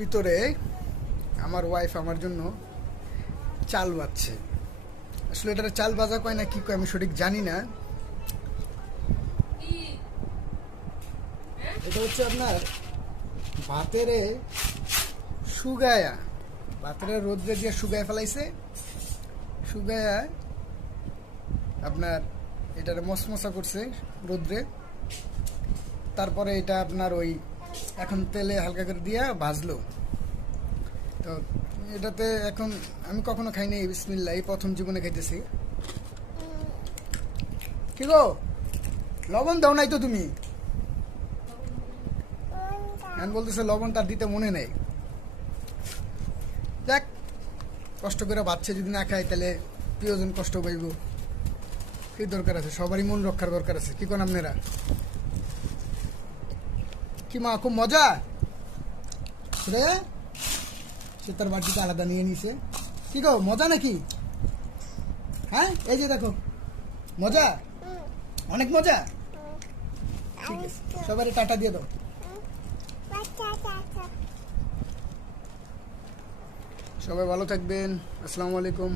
ভিতরে আমার ওয়াইফ আমার জন্য চাল বাজছে। আসলে এটা চাল ভাজা কয় না কি কয় আমি সঠিক জানি না। এটা হচ্ছে আপনার ভাতেরে শুগায়া, ভাতেরে রোদ্রে দিয়ে শুগায় ফেলাইছে, শুগায়া আপনার এটারে মশমশা করছে রোদ্রে, তারপরে এটা আপনার ওই এখন তেলে হালকা করে দিয়া ভাজলো। তো এটাতে এখন আমি কখনো খাইনি, এই বিসমিল্লাহ এই প্রথম জীবনে খাইতেছি। কি গো, লবণ দাও নাই তো তুমি? এখন বলতেছে লবণ তার দিতে মনে নেই। দেখ, কষ্ট করে বাচ্চা যদি না খায় তাহলে প্রিয়জন কষ্ট পাইব। কি দরকার আছে, সবারই মন রক্ষার দরকার আছে। কি কোন আপনারা? কি মা খুব মজা রে, সে তার বাড়িতে আলাদা নিয়ে নিছে। কি গো, মজা নাকি? হ্যাঁ, এই যে দেখো মজা, অনেক মজা। ঠিক আছে, সবারই টাটা দিয়ে দাও। সবাই ভালো থাকবেন। আসসালামু আলাইকুম।